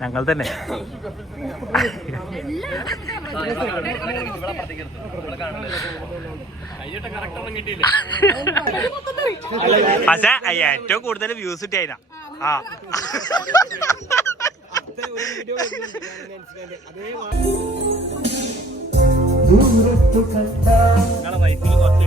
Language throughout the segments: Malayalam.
ഞങ്ങൾ തന്നെ. പക്ഷെ ഏറ്റവും കൂടുതൽ വ്യൂസ് ഇട്ടായിന ആ നിങ്ങളെ വൈഫിൽ കുറച്ച്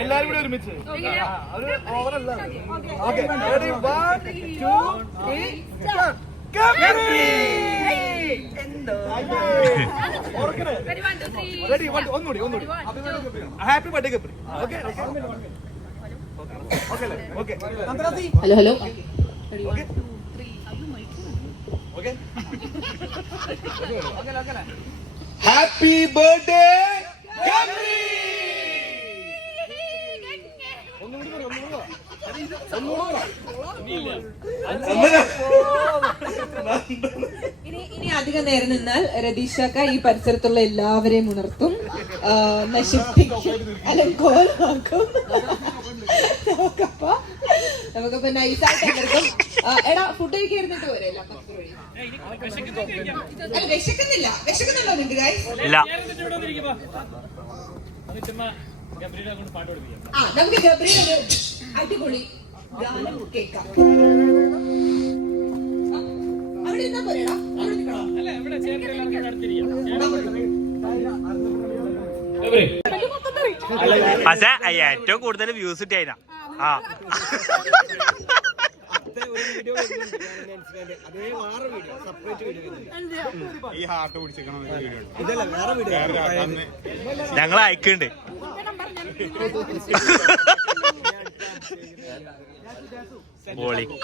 എല്ലാരും കൂടി ഒരുമിച്ച് ഒരു ഓവറല്ല ഓക്കെ വൺ ടു ത്രീ ഒന്നുകൂടി ഒന്നുകൂടി happy birthday Capri okay hello hello okay okay happy birthday ഇനി അധികം നേരം നിന്നാൽ രതീഷക്ക ഈ പരിസരത്തുള്ള എല്ലാവരെയും ഉണർത്തും. നശിപ്പിക്കും. അല്ലെങ്കിൽ കോലാക്കും നമുക്കപ്പോ നമുക്കപ്പോ നൈസായിട്ട് എല്ലാവർക്കും എടാ ഫുഡ് കഴിക്കായിരുന്നിട്ട് പോരല്ല? പത്ത് മണി അല്ല വിശക്കുന്നില്ല. വിശക്കുന്നുണ്ടോ നിന്റെ? ഇല്ല. ആ നമുക്ക് ഒരു അടിപൊളി ഗാനം കേൾക്കാം. അവിടെ ഇരുന്നാ പോരെടാ അവിടെ നിൽക്കണോ പക്ഷെ ഏറ്റവും കൂടുതൽ വ്യൂസ് ഇട്ടായിന ആ. ഈ ഹാർട്ട് പിടിച്ചിരിക്കണം വീഡിയോ ഇതല്ല വേറെ വീഡിയോ ഞങ്ങൾ അയക്കുന്നുണ്ട്. പൊളിക്കും